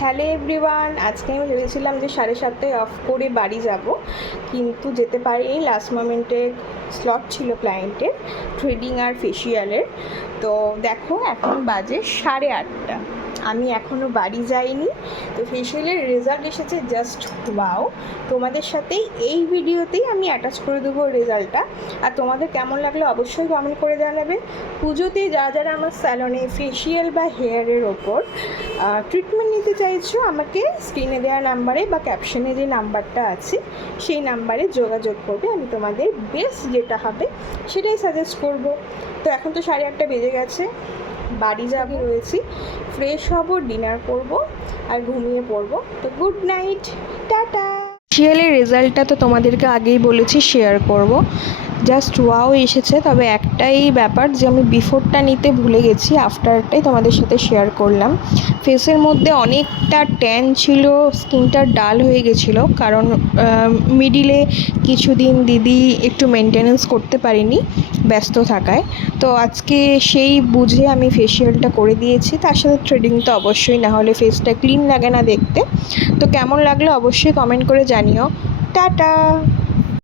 Hello everyone, আজকে আমি ভেবেছিলাম যে 7:30টায় অফ করে বাড়ি যাব, কিন্তু যেতে পারিনি। লাস্ট মোমেন্টে স্লট ছিল ক্লায়েন্টের থ্রেডিং আর ফেসিয়ালের। তো দেখো এখন বাজে 8:30। আমি এখনও বাড়ি যাইনি। তো ফেসিয়ালের রেজাল্ট এসেছে জাস্ট ওয়াও। তোমাদের সাথেই এই ভিডিওতেই আমি অ্যাটাচ করে দেবো রেজাল্টটা। আর তোমাদের কেমন লাগলো অবশ্যই কমেন্ট করে জানাবে। পুজোতে যারা আমার স্যালনে ফেসিয়াল বা হেয়ারের ওপর ট্রিটমেন্ট নিতে চাইছো, আমাকে স্ক্রিনে দেওয়া নাম্বারে বা ক্যাপশনে যে নাম্বারটা আছে সেই নাম্বারে যোগাযোগ করবে। আমি তোমাদের বেস্ট যেটা হবে সেটাই সাজেস্ট করব। তো এখন তো 8:30 বেজে গেছে, বাড়ি যাবে রয়েছি, ফ্রেশ হব, ডিনার করব আর ঘুমিয়ে পড়বো। তো গুড নাইট, টাটা। ফেসিয়ালের রেজাল্টটা তো তোমাদেরকে আগেই বলেছি শেয়ার করব। জাস্ট ওয়াও এসেছে। তবে একটাই ব্যাপার যে আমি বিফোরটা নিতে ভুলে গেছি, আফটারটাই তোমাদের সাথে শেয়ার করলাম। ফেসের মধ্যে অনেকটা ট্যান ছিল, স্কিনটা ডাল হয়ে গেছিলো, কারণ মিডিলে কিছুদিন দিদি একটু মেনটেনেন্স করতে পারিনি ব্যস্ত থাকায়। তো আজকে সেই বুঝে আমি ফেসিয়ালটা করে দিয়েছি, তার সাথে থ্রেডিং তো অবশ্যই, না হলে ফেসটা ক্লিন লাগে না দেখতে। তো কেমন লাগলো অবশ্যই কমেন্ট করে জানিও। টাটা।